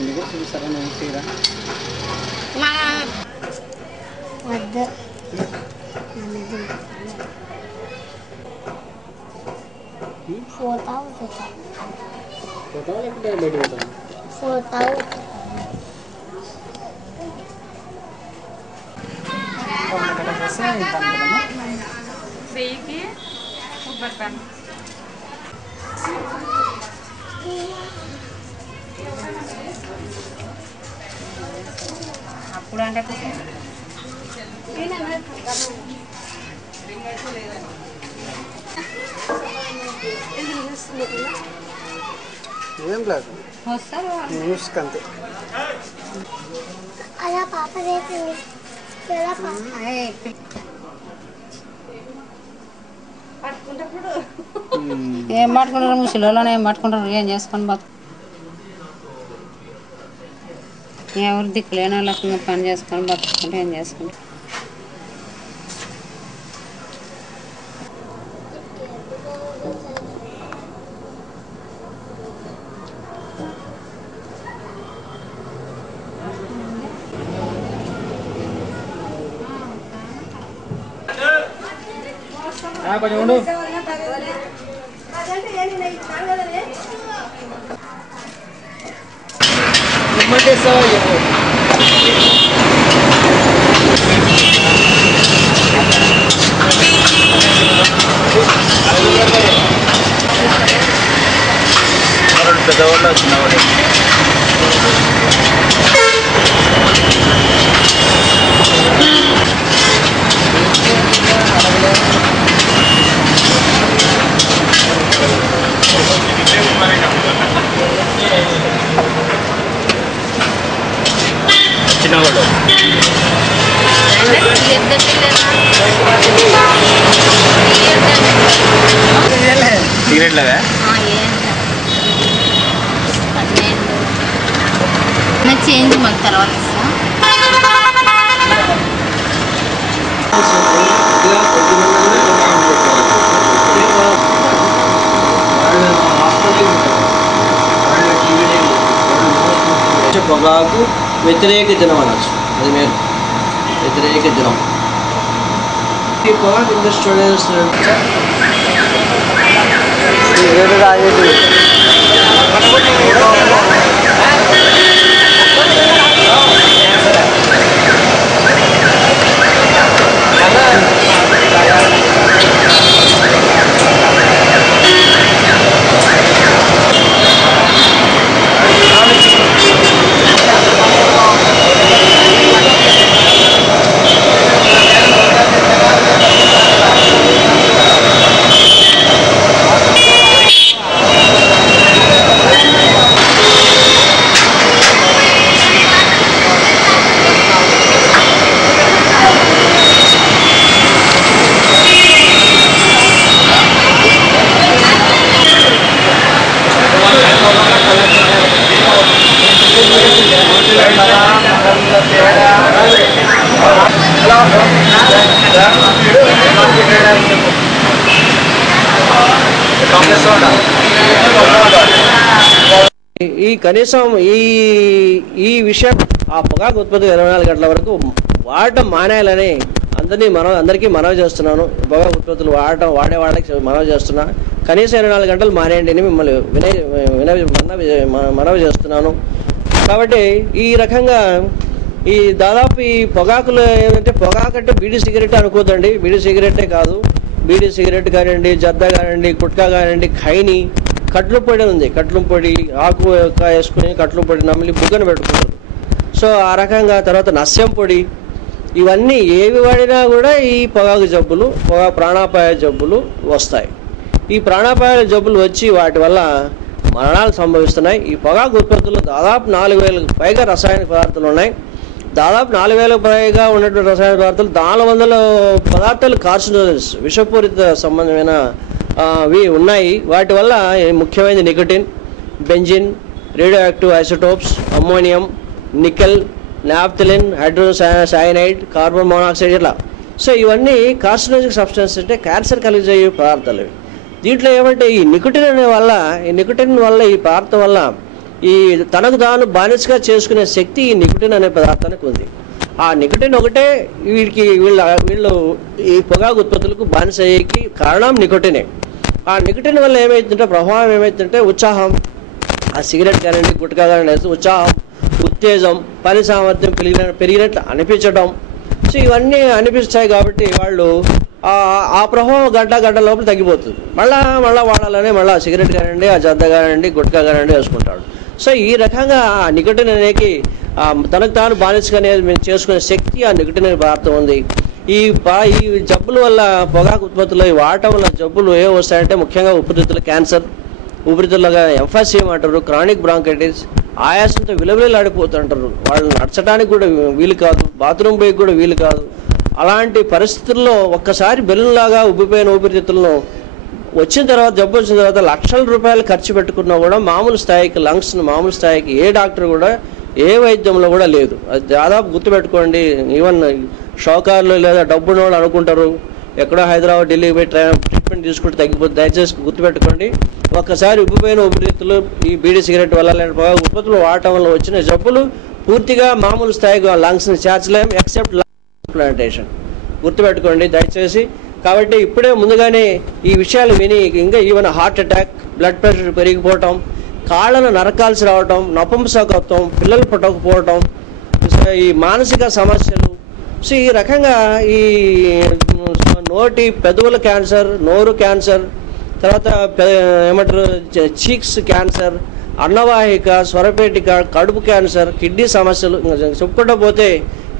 ఇది కూడా చూపిస్తారా నువ్వు తీరా వద్దు ఫోటో లేకపోతే బయట ఫోటో వెయ్యికి కొబ్బరి పాన్ అప్పుడు అంటే ఏం లేదు న్యూస్కి అంతే అలా పాప ఏం పట్టుకుంటారు ముసలిలోనే ఏం పట్టుకుంటారు ఏం చేసుకొని బతు ఎవరు దిక్కులేని వాళ్ళకి పని చేసుకొని బతుకుంటే ఏం చేసుకుంటారు కొంచెం ఉండు ఇమ్మంటేస్తావా చెప్పు పెద్దవాళ్ళు చిన్నవాళ్ళు చిన్నవాళ్ళు సిగరెట్లవే చేంజ్ మాకు తర్వాత పొగాకు వ్యతిరేక దినం అనొచ్చు అది మేము వ్యతిరేక దినం ఈ పొగాకు ఇండస్ట్రియల్స్ ఈ కనీసం ఈ విషయం ఆ పొగాకు ఉత్పత్తి 24 గంటల వరకు వాడటం మానేయాలని అందరికీ మనవి చేస్తున్నాను. పొగాకు ఉత్పత్తులు వాడే వాళ్ళకి మనవి చేస్తున్నా. కనీసం 24 గంటలు మానేయండి అని మిమ్మల్ని మనవి చేస్తున్నాను. కాబట్టి ఈ రకంగా ఈ దాదాపు ఈ పొగాకులు ఏంటంటే పొగాకు అంటే బీడీ సిగరెట్ అనుకోదండి. బీడీ సిగరెట్టే కాదు, బీడీ సిగరెట్ కానివ్వండి, జర్దా కానివ్వండి, గుట్కా కానివ్వండి, ఖైని, కట్లు పొడి ఉంది. కట్లు పొడి ఆకు వేసుకుని కట్లు పొడి నమిలి బుగ్గన పెట్టుకుంటారు. సో ఆ రకంగా తర్వాత నస్యం పొడి, ఇవన్నీ ఏవి వాడినా కూడా ఈ పొగాకు జబ్బులు, ప్రాణాపాయ జబ్బులు వస్తాయి. ఈ ప్రాణాపాయ జబ్బులు వచ్చి వాటి వల్ల మరణాలు సంభవిస్తున్నాయి. ఈ పొగాకు ఉత్పత్తులు దాదాపు 4000కు పైగా రసాయన పదార్థాలు ఉన్నాయి. దాదాపు 4000కు పైగా ఉన్నటువంటి రసాయన పదార్థాలు 400 పదార్థాలు కార్సినోజన్స్, విషపూరిత సంబంధమైన అవి ఉన్నాయి. వాటి వల్ల ముఖ్యమైనది nicotine, benzene, radioactive isotopes, ammonium, nickel, naphthalene, hydrocyanide, carbon monoxide ఇలా. సో ఇవన్నీ కార్సినోజనిక్ సబ్స్టెన్స్ అంటే క్యాన్సర్ కలిగించే పదార్థాలు. దీంట్లో ఏమంటే ఈ నికోటిన్ వల్ల ఈ పదార్థం వల్ల ఈ తనకు తాను బానిసగా చేసుకునే శక్తి ఈ నికోటిన్ అనే పదార్థానికి ఉంది. ఆ నికోటిన్ ఒకటే వీళ్ళు ఈ పొగాకు ఉత్పత్తులకు బానిస అయ్యేకి కారణం నికోటినే. ఆ నికోటిన్ వల్ల ఏమైతుందంటే ప్రభావం ఏమైతుందంటే ఉత్సాహం, ఆ సిగరెట్ కానివ్వండి గుట్కా కానివ్వండి ఉత్సాహం, ఉత్తేజం, పని సామర్థ్యం పెరిగినట్లు అనిపించడం. సో ఇవన్నీ అనిపిస్తాయి కాబట్టి వాళ్ళు ఆ ప్రభావం గంట లోపల తగ్గిపోతుంది. మళ్ళా వాడాలనే మళ్ళీ సిగరెట్ కానివ్వండి, ఆ జద్ద కానివ్వండి, గుట్కా కానివ్వండి వేసుకుంటాడు. సో ఈ రకంగా ఆ నికోటిన్ అనేది తనకు తాను బానిసగా చేసుకునే శక్తి ఆ నికోటిన్ అనే పదార్థం ఉంది. ఈ జబ్బుల వల్ల పొగాకు ఉత్పత్తులు వాడటం వల్ల జబ్బులు ఏ వస్తాయంటే ముఖ్యంగా ఊపిరితిత్తుల క్యాన్సర్, ఊపిరితిత్తులుగా ఎంఫాసియం అంటారు, క్రానిక్ బ్రాంకైటిస్, ఆయాసంతో విలవిలాడిపోతుంటారు. వాళ్ళు నడచడానికి కూడా వీలు కాదు, బాత్రూమ్ పోయి కూడా వీలు కాదు. అలాంటి పరిస్థితుల్లో ఒక్కసారి బెలూన్లాగా ఉబ్బిపోయిన ఊపిరితిత్తులను జబ్బు వచ్చిన తర్వాత లక్షల రూపాయలు ఖర్చు పెట్టుకున్నా కూడా మామూలు స్థాయికి లంగ్స్ను మామూలు స్థాయికి ఏ డాక్టర్ కూడా ఏ వైద్యంలో కూడా లేదు. అది దాదాపు గుర్తుపెట్టుకోండి. ఈవెన్ షౌకార్లు లేదా డబ్బున్న వాళ్ళు అనుకుంటారు ఎక్కడో హైదరాబాద్ ఢిల్లీకి పోయి ట్రీట్మెంట్ తీసుకుంటే తగ్గిపోతుంది. దయచేసి గుర్తుపెట్టుకోండి, ఒక్కసారి ఉబ్బిపోయిన ఊపిరితిత్తులు ఈ బీడీ సిగరెట్ వల్ల లేని పొగాకు ఉత్పత్తులు వాడటం వల్ల వచ్చిన జబ్బులు పూర్తిగా మామూలు స్థాయికి లంగ్స్ని చేర్చలేం ఎక్సెప్ట్ ప్లాంటేషన్. గుర్తుపెట్టుకోండి దయచేసి. కాబట్టి ఇప్పుడే ముందుగానే ఈ విషయాలు విని ఇంకా even heart attack, blood pressure పెరిగిపోవటం, కాళ్ళను నరకాల్సి రావటం, నపుంసకత్వం, పిల్లలు పుట్టకపోవటం, ఈ మానసిక సమస్యలు. సో ఈ రకంగా ఈ నోటి పెదవుల క్యాన్సర్, నోరు క్యాన్సర్, తర్వాత ఏమంటారు చీక్స్ క్యాన్సర్, అన్నవాహిక, స్వరపేటిక, కడుపు క్యాన్సర్, కిడ్నీ సమస్యలు చెప్పుకుంటూ పోతే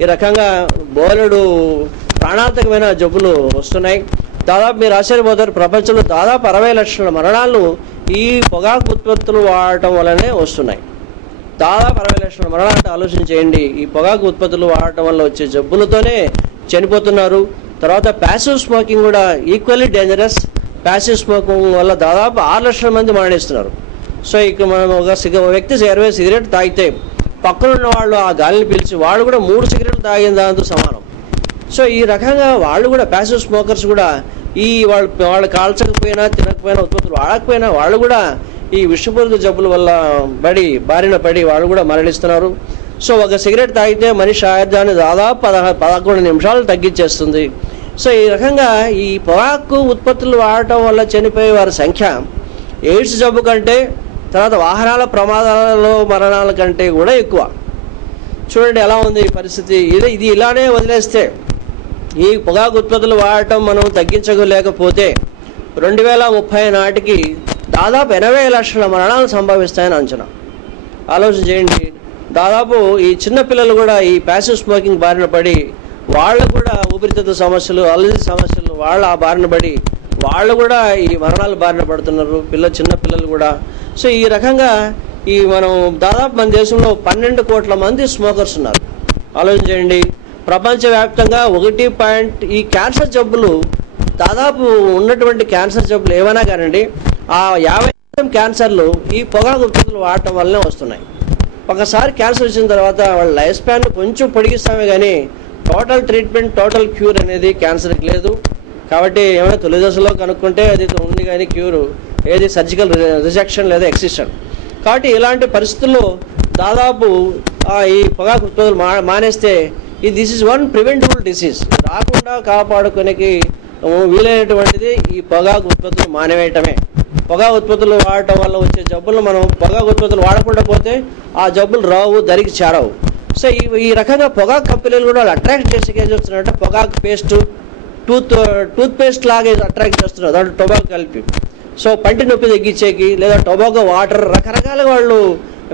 ఈ రకంగా బోలెడు ప్రాణాంతకమైన జబ్బులు వస్తున్నాయి. దాదాపు మీరు ఆశ్చర్యపోతారు, ప్రపంచంలో దాదాపు 60 లక్షల మరణాలు ఈ పొగాకు ఉత్పత్తులు వాడటం వల్లనే వస్తున్నాయి. దాదాపు 60 లక్షల మరణాలు అంటే ఆలోచించేయండి. ఈ పొగాకు ఉత్పత్తులు వాడటం వల్ల వచ్చే జబ్బులతోనే చనిపోతున్నారు. తర్వాత ప్యాసివ్ స్మోకింగ్ కూడా ఈక్వల్లీ డేంజరస్. ప్యాసివ్ స్మోకింగ్ వల్ల దాదాపు 6 లక్షల మంది మరణిస్తున్నారు. సో ఇక మనం ఒక వ్యక్తి 20 సిగరెట్ తాగితే పక్కనున్న వాళ్ళు ఆ గాలిని పిలిచి వాళ్ళు కూడా 3 సిగరెట్లు తాగిన దాంతో సమానం. సో ఈ రకంగా వాళ్ళు కూడా ప్యాసివ్ స్మోకర్స్ కూడా వాళ్ళు కాల్చకపోయినా తినకపోయినా ఉత్పత్తులు వాడకపోయినా వాళ్ళు కూడా ఈ విషపూరిత జబ్బుల వల్ల బారిన పడి వాళ్ళు కూడా మరణిస్తున్నారు. సో ఒక సిగరెట్ తాగితే మనిషి ఆయుర్దాన్ని దాదాపు 11 నిమిషాలు తగ్గించేస్తుంది. సో ఈ రకంగా ఈ పొగాకు ఉత్పత్తులు వాడటం వల్ల చనిపోయే వారి సంఖ్య ఎయిడ్స్ జబ్బు కంటే, తర్వాత వాహనాల ప్రమాదాలలో మరణాల కంటే కూడా ఎక్కువ. చూడండి ఎలా ఉంది ఈ పరిస్థితి. ఇది ఇలానే వదిలేస్తే ఈ పొగాకు ఉత్పత్తులు వాడటం మనం తగ్గించలేకపోతే 2030 నాటికి దాదాపు 80 లక్షల మరణాలు సంభవిస్తాయని అంచనా. ఆలోచన చేయండి. దాదాపు ఈ చిన్నపిల్లలు కూడా ఈ ప్యాసివ్ స్మోకింగ్ బారిన పడి వాళ్ళు కూడా ఊపిరితిత్తుల సమస్యలు, అలర్జీ సమస్యలు వాళ్ళ ఆ బారిన పడి వాళ్ళు కూడా ఈ మరణాలు బారిన పడుతున్నారు, చిన్న పిల్లలు కూడా. సో ఈ రకంగా మనం దాదాపు మన దేశంలో 12 కోట్ల మంది స్మోకర్స్ ఉన్నారు. ఆలోచన చేయండి. ప్రపంచవ్యాప్తంగా ఈ క్యాన్సర్ జబ్బులు దాదాపు ఉన్నటువంటి క్యాన్సర్ జబ్బులు ఏమైనా కానివ్వండి, ఆ 50% క్యాన్సర్లు ఈ పొగాకు ఉత్పత్తులు వాడటం వల్లనే వస్తున్నాయి. ఒకసారి క్యాన్సర్ వచ్చిన తర్వాత వాళ్ళ లైఫ్ స్పాన్ కొంచెం పొడిగిస్తామే కానీ టోటల్ ట్రీట్మెంట్, టోటల్ క్యూర్ అనేది క్యాన్సర్కి లేదు. కాబట్టి ఏమైనా తొలి దశలో కనుక్కుంటే అది ఉంది, కానీ క్యూర్ ఏది సర్జికల్ రిజెక్షన్ లేదా ఎక్సిషన్. కాబట్టి ఇలాంటి పరిస్థితుల్లో దాదాపు ఈ పొగాకు ఉత్పత్తులు మానేస్తే this is one preventable disease. రాకుండా కాపాడుకునేకి వీలైనటువంటిది ఈ పొగాకు ఉత్పత్తులు మానేయటమే. పొగాకు ఉత్పత్తులు వాడటం వల్ల వచ్చే జబ్బులు మనం పొగాకు ఉత్పత్తులు వాడకుండా పోతే ఆ జబ్బులు రావు, దరికి చేరవు. సో ఈ రకంగా పొగాకు కంపెనీలు కూడా అట్రాక్ట్ చేసి ఏం చేస్తున్నారంటే పొగాకు పేస్ట్, టూత్ పేస్ట్ లాగా అట్రాక్ట్ చేస్తున్నారు దాంట్లో టొబాకో కలిపి. సో పంటి నొప్పి తగ్గించేకి లేదా టొబాకో వాటర్ రకరకాలుగా వాళ్ళు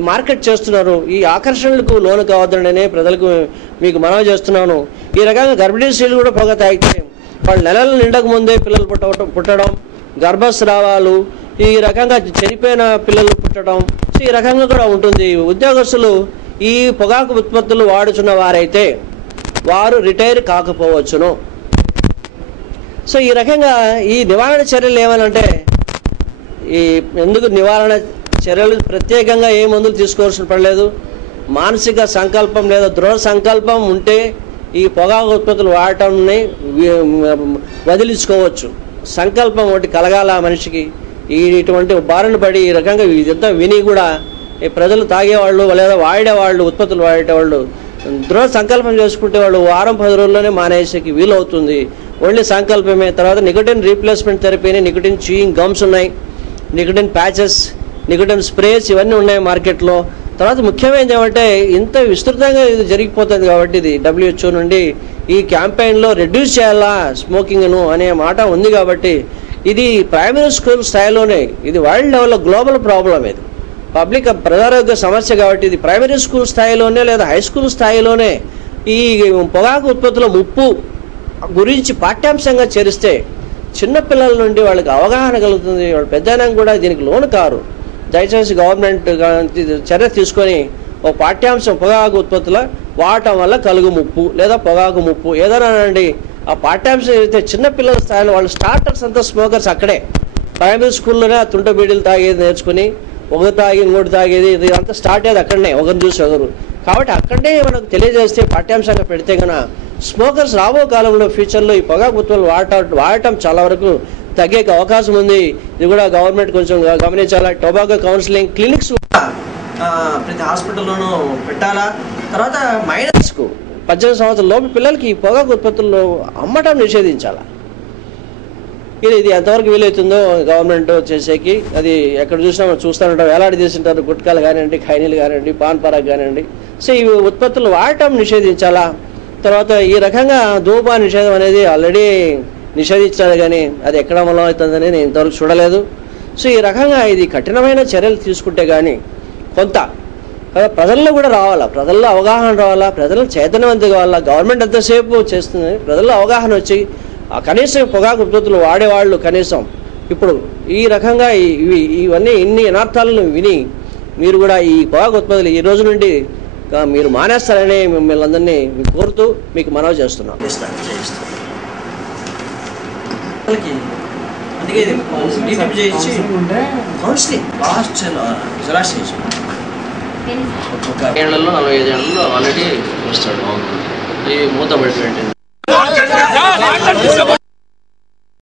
మార్కెట్ చేస్తున్నారు. ఈ ఆకర్షణలకు లోను కావద్దని ప్రజలకు మీకు మనవి చేస్తున్నాను. ఈ రకంగా గర్భిణీ స్త్రీలు కూడా పొగ తాగితే వాళ్ళు నెలలు నిండక ముందే పిల్లలు పుట్టడం, గర్భస్రావాలు, ఈ రకంగా చనిపోయిన పిల్లలు పుట్టడం, సో ఈ రకంగా కూడా ఉంటుంది. ఉద్యోగస్తులు ఈ పొగాకు ఉత్పత్తులు వాడుచున్న వారైతే వారు రిటైర్ కాకపోవచ్చును. సో ఈ రకంగా ఈ నివారణ చర్యలు ఏమనంటే ఎందుకు నివారణ చర్యలు ప్రత్యేకంగా ఏ మందులు తీసుకోవాల్సిన పడలేదు. మానసిక సంకల్పం లేదా దృఢ సంకల్పం ఉంటే ఈ పొగాకు ఉత్పత్తులు వాడటాన్ని వదిలించుకోవచ్చు. సంకల్పం ఒకటి కలగాల మనిషికి. ఇటువంటి బారిన పడి ఈ రకంగా ఇదంతా విని కూడా ఈ ప్రజలు తాగేవాళ్ళు లేదా వాడేవాళ్ళు, ఉత్పత్తులు వాడేవాళ్ళు దృఢ సంకల్పం చేసుకుంటే వాళ్ళు వారం 10 రోజుల్లోనే మానేసేకి వీలవుతుంది. ఓన్లీ సంకల్పమే. తర్వాత నికోటిన్ రీప్లేస్మెంట్ థెరపీని, నికోటిన్ చూయింగ్ గమ్స్ ఉన్నాయి, నికోటిన్ ప్యాచెస్, నికోటిన్ స్ప్రేస్ ఇవన్నీ ఉన్నాయి మార్కెట్లో. తర్వాత ముఖ్యమైనది ఏమంటే ఇంత విస్తృతంగా ఇది జరిగిపోతుంది కాబట్టి ఇది WHO నుండి ఈ క్యాంపెయిన్లో రెడ్యూస్ చేయాలా స్మోకింగ్ను అనే మాట ఉంది కాబట్టి ఇది ప్రైమరీ స్కూల్ స్థాయిలోనే, ఇది వరల్డ్ లెవెల్లో గ్లోబల్ ప్రాబ్లం, ఇది పబ్లిక్ ప్రజారోగ్య సమస్య కాబట్టి ఇది ప్రైమరీ స్కూల్ స్థాయిలోనే లేదా హై స్కూల్ స్థాయిలోనే ఈ పొగాకు ఉత్పత్తుల ముప్పు గురించి పాఠ్యాంశంగా చేరిస్తే చిన్నపిల్లల నుండి వాళ్ళకి అవగాహన కలుగుతుంది. వాళ్ళు పెద్దయినా కూడా దీనికి లోను కారు. దయచేసి గవర్నమెంట్ చర్య తీసుకొని ఓ పాఠ్యాంశం పొగాకు ఉత్పత్తుల వాడటం వల్ల కలుగు ముప్పు లేదా పొగాకు ముప్పు ఏదైనా అండి, ఆ పాఠ్యాంశం అయితే చిన్నపిల్లల స్థాయిలో వాళ్ళు స్టార్టర్స్ అంతా స్మోకర్స్ అక్కడే ప్రైమరీ స్కూల్లోనే ఆ తుంట బీడీలు తాగేది నేర్చుకుని ఒకరు తాగి ఇంకోటి తాగేది ఇది అంతా స్టార్ట్ అయ్యేది అక్కడనే, ఒకరు చూసి ఒకరు. కాబట్టి అక్కడే మనకు తెలియజేస్తే పాఠ్యాంశంగా పెడితే కన్నా స్మోకర్స్ రాబో కాలంలో ఫ్యూచర్లో ఈ పొగాకు ఉత్పత్తులు వాడటం చాలా వరకు తగ్గే అవకాశం ఉంది. ఇది కూడా గవర్నమెంట్ కొంచెం గమనించాలా. టొబాకో కౌన్సిలింగ్ క్లినిక్స్ కూడా ప్రతి హాస్పిటల్లోనూ పెట్టాలా. తర్వాత మైనర్స్కు 18 సంవత్సరాల లోపు పిల్లలకి ఈ పొగాకు ఉత్పత్తుల్లో అమ్మటం నిషేధించాలా. ఇది ఎంతవరకు వీలవుతుందో గవర్నమెంట్ చేసేకి, అది ఎక్కడ చూసినా మనం చూస్తూ వేలాడి తీసింటారు, గుట్కాలు కానివ్వండి, ఖైనీలు కానివ్వండి, పాన్ పరాగ్ కానివ్వండి. సో ఈ ఉత్పత్తులు వాడటం నిషేధించాలా. తర్వాత ఈ రకంగా ధూమపాన నిషేధం అనేది ఆల్రెడీ నిషేధించాలి కానీ అది ఎక్కడ అమలు అవుతుందని నేను ఇంతవరకు చూడలేదు. సో ఈ రకంగా ఇది కఠినమైన చర్యలు తీసుకుంటే కానీ కొంత ప్రజల్లో కూడా రావాలా, ప్రజల్లో అవగాహన రావాలా, ప్రజలను చైతన్యవంతం కావాలా. గవర్నమెంట్ ఎంతసేపు చేస్తుంది, ప్రజల్లో అవగాహన వచ్చి కనీసం పొగాకు ఉత్పత్తులు వాడేవాళ్ళు కనీసం ఇప్పుడు ఈ రకంగా ఇవన్నీ ఇన్ని అనర్థాలను విని మీరు కూడా ఈ పొగాకు ఉత్పత్తులు ఈ రోజు నుండి మీరు మానేస్తారని మిమ్మల్ని అందరినీ కోరుతూ మీకు మనవి చేస్తున్నాం. అందుకే కౌన్సిలింగ్ లాస్ట్ ఏళ్లలో 45 ఏళ్లలో ఆల్రెడీ వస్తాడు. ఈ మూత పడిపోయింది